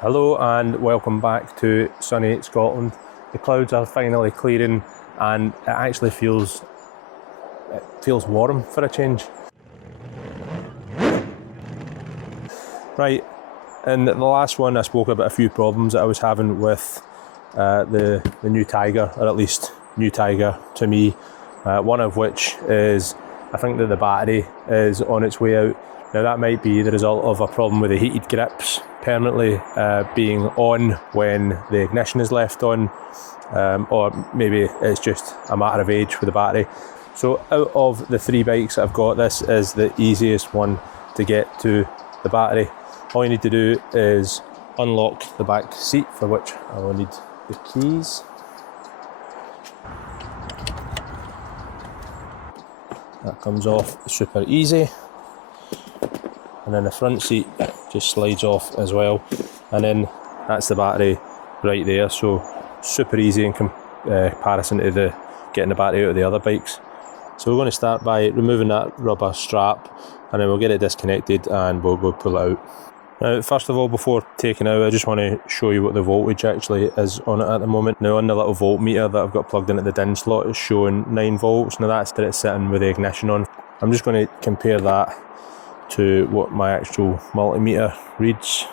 Hello and welcome back to sunny Scotland. The clouds are finally clearing and it actually feels warm for a change. Right, in the last one I spoke about a few problems that I was having with the new Tiger, or at least new Tiger to me. One of which is I think that the battery is on its way out. Now that might be the result of a problem with the heated grips permanently being on when the ignition is left on, or maybe it's just a matter of age with the battery. So out of the three bikes that I've got, this is the easiest one to get to the battery. All you need to do is unlock the back seat, for which I will need the keys. That comes off super easy. And then the front seat just slides off as well. And then that's the battery right there. So super easy in comparison to getting the battery out of the other bikes. So we're going to start by removing that rubber strap, and then we'll get it disconnected and we'll go pull it out. Now, first of all, before taking it out, I just want to show you what the voltage actually is on it at the moment. Now, on the little voltmeter that I've got plugged into the DIN slot, is showing 9 volts. Now, that's that it's sitting with the ignition on. I'm just going to compare that to what my actual multimeter reads.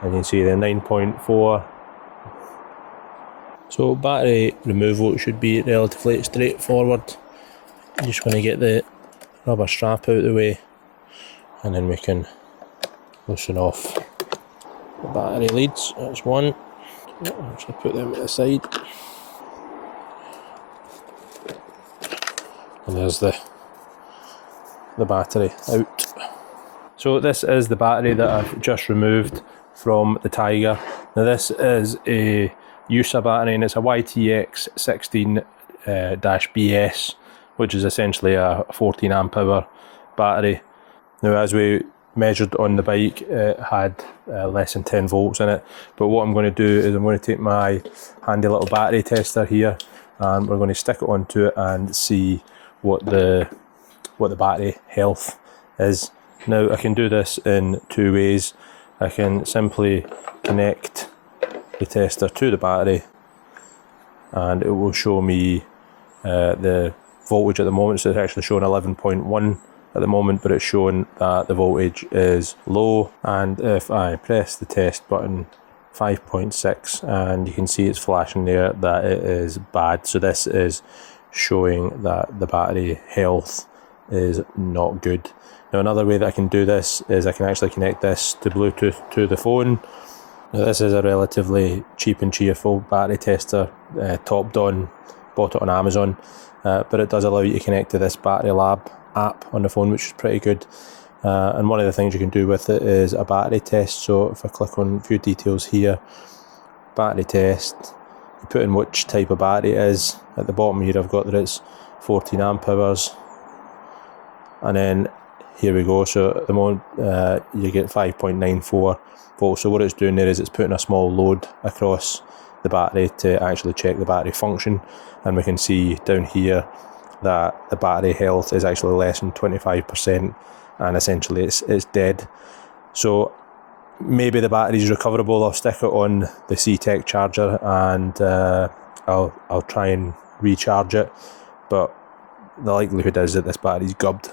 And you can see the 9.4. So, battery removal should be relatively straightforward. I'm just going to get the rubber strap out of the way, and then we can loosen off the battery leads. That's one. I'll actually put them at the side. And there's the battery out. So this is the battery that I've just removed from the Tiger. Now this is a USA battery, and it's a YTX 16-BS, which is essentially a 14 amp hour battery. Now, as we measured on the bike, it had less than 10 volts in it. But what I'm going to do is I'm going to take my handy little battery tester here, and we're going to stick it onto it and see what the battery health is. Now, I can do this in two ways. I can simply connect the tester to the battery, and it will show me the voltage at the moment. So it's actually showing 11.1 at the moment, but it's showing that the voltage is low. And if I press the test button, 5.6, and you can see it's flashing there that it is bad. So this is showing that the battery health is not good. Now, another way that I can do this is I can actually connect this to Bluetooth to the phone. Now, this is a relatively cheap and cheerful battery tester, topped on, bought it on Amazon, but it does allow you to connect to this Battery Lab app on the phone, which is pretty good. And one of the things you can do with it is a battery test. So if I click on view details here, battery test, you put in which type of battery it is. At the bottom here I've got that it's 14 amp hours, and then here we go. So at the moment you get 5.94 volts. So what it's doing there is it's putting a small load across the battery to actually check the battery function, and we can see down here that the battery health is actually less than 25%, and essentially it's dead. So maybe the battery is recoverable. I'll stick it on the C-Tech charger, and I'll try and recharge it, but the likelihood is that this battery's gubbed.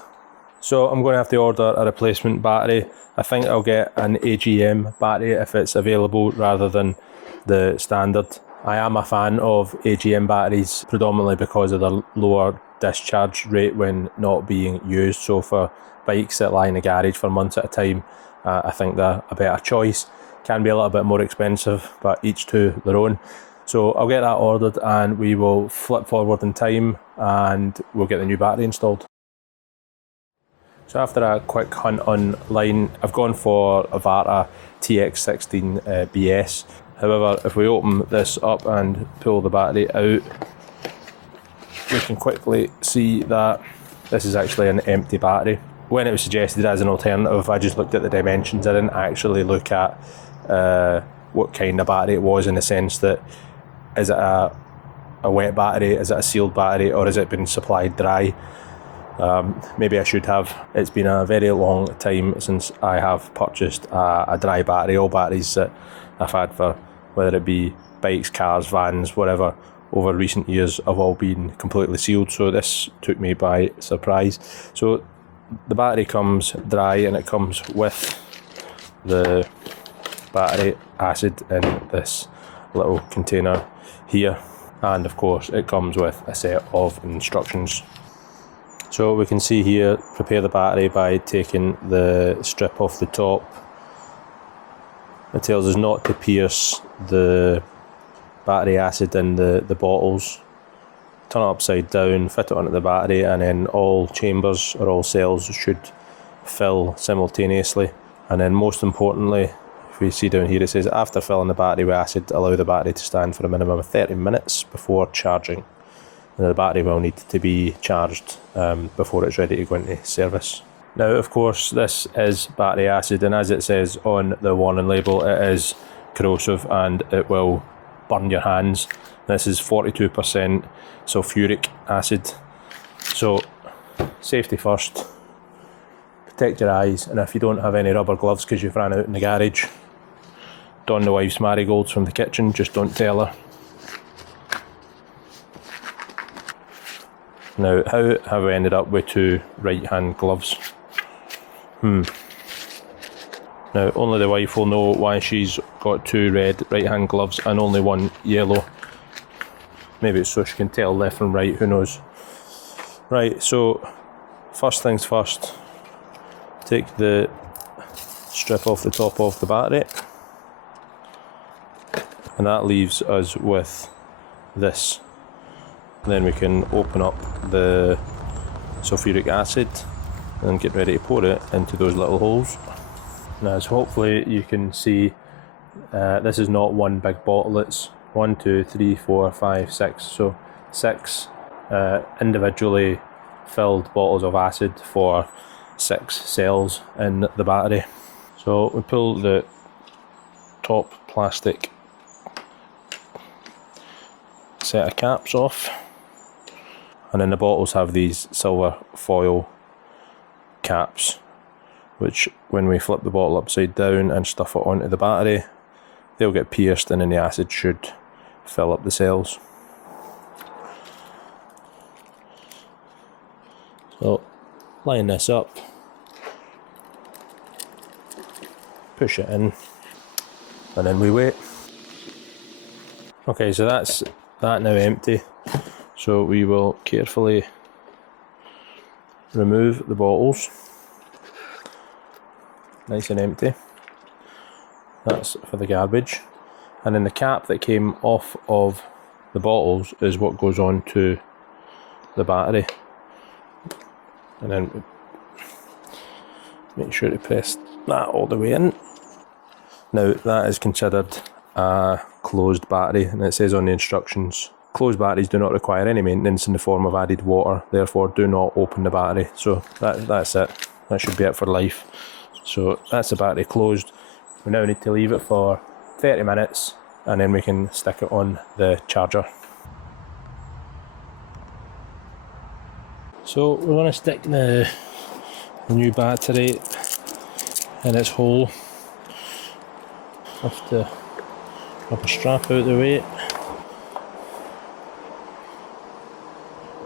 So I'm going to have to order a replacement battery. I think I'll get an AGM battery if it's available rather than the standard. I am a fan of AGM batteries predominantly because of the lower discharge rate when not being used. So for bikes that lie in the garage for months at a time, I think they're a better choice. Can be a little bit more expensive, but each to their own. So I'll get that ordered, and we will flip forward in time and we'll get the new battery installed. So after a quick hunt online, I've gone for a Varta TX16BS. However, if we open this up and pull the battery out, we can quickly see that this is actually an empty battery. When it was suggested as an alternative, I just looked at the dimensions. I didn't actually look at what kind of battery it was, in the sense that, is it a wet battery, is it a sealed battery, or has it been supplied dry? Maybe I should have. It's been a very long time since I have purchased a dry battery. All batteries that I've had for whether it be bikes, cars, vans, whatever, over recent years have all been completely sealed, so this took me by surprise. So the battery comes dry and it comes with the battery acid in this little container here, and of course it comes with a set of instructions. So we can see here, prepare the battery by taking the strip off the top. It tells us not to pierce the battery acid in the bottles. Turn it upside down, fit it onto the battery, and then all chambers or all cells should fill simultaneously. And then most importantly, if we see down here, it says after filling the battery with acid, allow the battery to stand for a minimum of 30 minutes before charging. And the battery will need to be charged before it's ready to go into service. Now, of course, this is battery acid, and as it says on the warning label, it is corrosive and it will burn your hands. This is 42% sulfuric acid. So, safety first. Protect your eyes, and if you don't have any rubber gloves because you've ran out in the garage, don the wife's marigolds from the kitchen, just don't tell her. Now, how have we ended up with 2 right-hand gloves? Now, only the wife will know why she's got 2 red right-hand gloves and only 1 yellow. Maybe it's so she can tell left from right, who knows. Right, so first things first, take the strip off the top of the battery, and that leaves us with this. Then we can open up the sulfuric acid and get ready to pour it into those little holes. Now, as hopefully you can see, this is not one big bottle, it's 1, 2, 3, 4, 5, 6, so 6 individually filled bottles of acid for 6 cells in the battery. So we pull the top plastic set of caps off, and then the bottles have these silver foil caps, which when we flip the bottle upside down and stuff it onto the battery, they'll get pierced and then the acid should fill up the cells. So line this up, push it in, and then we wait. Okay, so that's that now empty, so we will carefully remove the bottles, nice and empty. That's for the garbage, and then the cap that came off of the bottles is what goes on to the battery. And then make sure to press that all the way in. Now that is considered a closed battery, and it says on the instructions, closed batteries do not require any maintenance in the form of added water, therefore do not open the battery. So that's it, that should be it for life. So that's the battery closed. We now need to leave it for 30 minutes and then we can stick it on the charger. So we're going to stick the new battery in its hole. Have to have a strap out the way.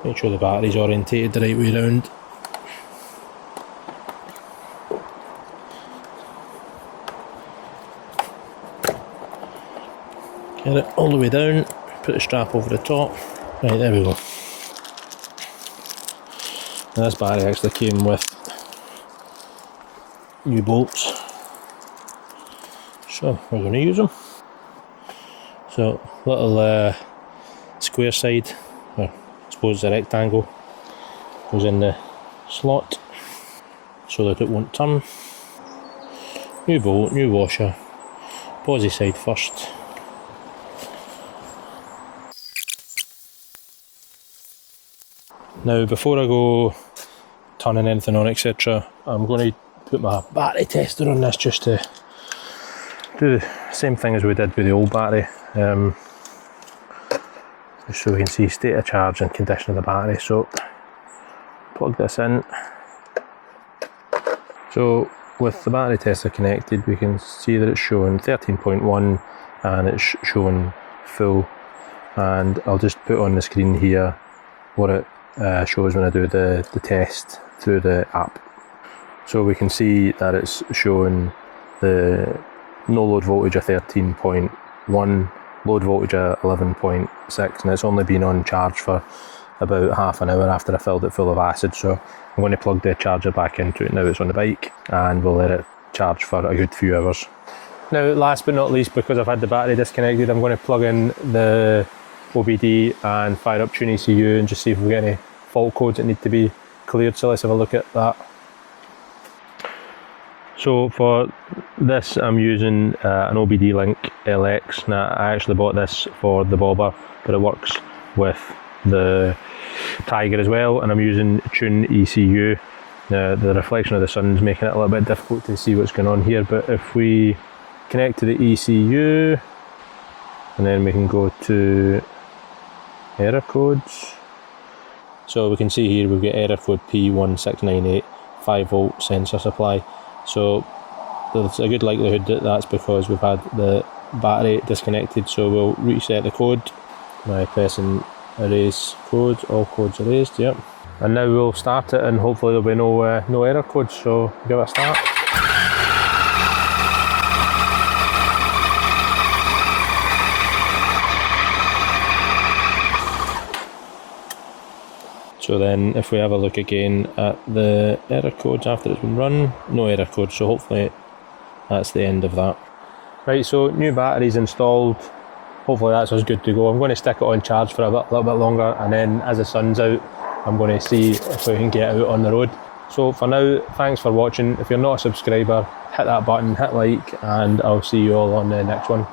Make sure the battery's orientated the right way around. Get it all the way down, put the strap over the top. Right, there we go. And this battery actually came with new bolts, so we're going to use them. So little square side, or I suppose the rectangle, goes in the slot so that it won't turn. New bolt, new washer, posi side first. Now before I go turning anything on etc, I'm going to put my battery tester on this just to do the same thing as we did with the old battery, just so we can see state of charge and condition of the battery. So plug this in. So with the battery tester connected, we can see that it's showing 13.1 and it's showing full. And I'll just put on the screen here what it shows when I do the test through the app. So we can see that it's showing the no load voltage of 13.1, load voltage of 11.6, and it's only been on charge for about half an hour after I filled it full of acid. So I'm going to plug the charger back into it now it's on the bike, and we'll let it charge for a good few hours. Now, last but not least, because I've had the battery disconnected, I'm going to plug in the OBD and fire up Tune ECU and just see if we get any fault codes that need to be cleared. So let's have a look at that. So for this, I'm using an OBD Link LX. Now, I actually bought this for the bobber, but it works with the Tiger as well, and I'm using Tune ECU. Now, the reflection of the sun's making it a little bit difficult to see what's going on here, but if we connect to the ECU, and then we can go to error codes. So we can see here we've got error code P1698, 5 volt sensor supply. So there's a good likelihood that that's because we've had the battery disconnected. So we'll reset the code by pressing erase code, all codes erased, yep. And now we'll start it, and hopefully there'll be no error codes, so give it a start. So then if we have a look again at the error codes after it's been run, no error codes, so hopefully that's the end of that. Right, so new batteries installed, hopefully that's us good to go. I'm going to stick it on charge for a little bit longer, and then as the sun's out, I'm going to see if we can get out on the road. So for now, thanks for watching. If you're not a subscriber, hit that button, hit like, and I'll see you all on the next one.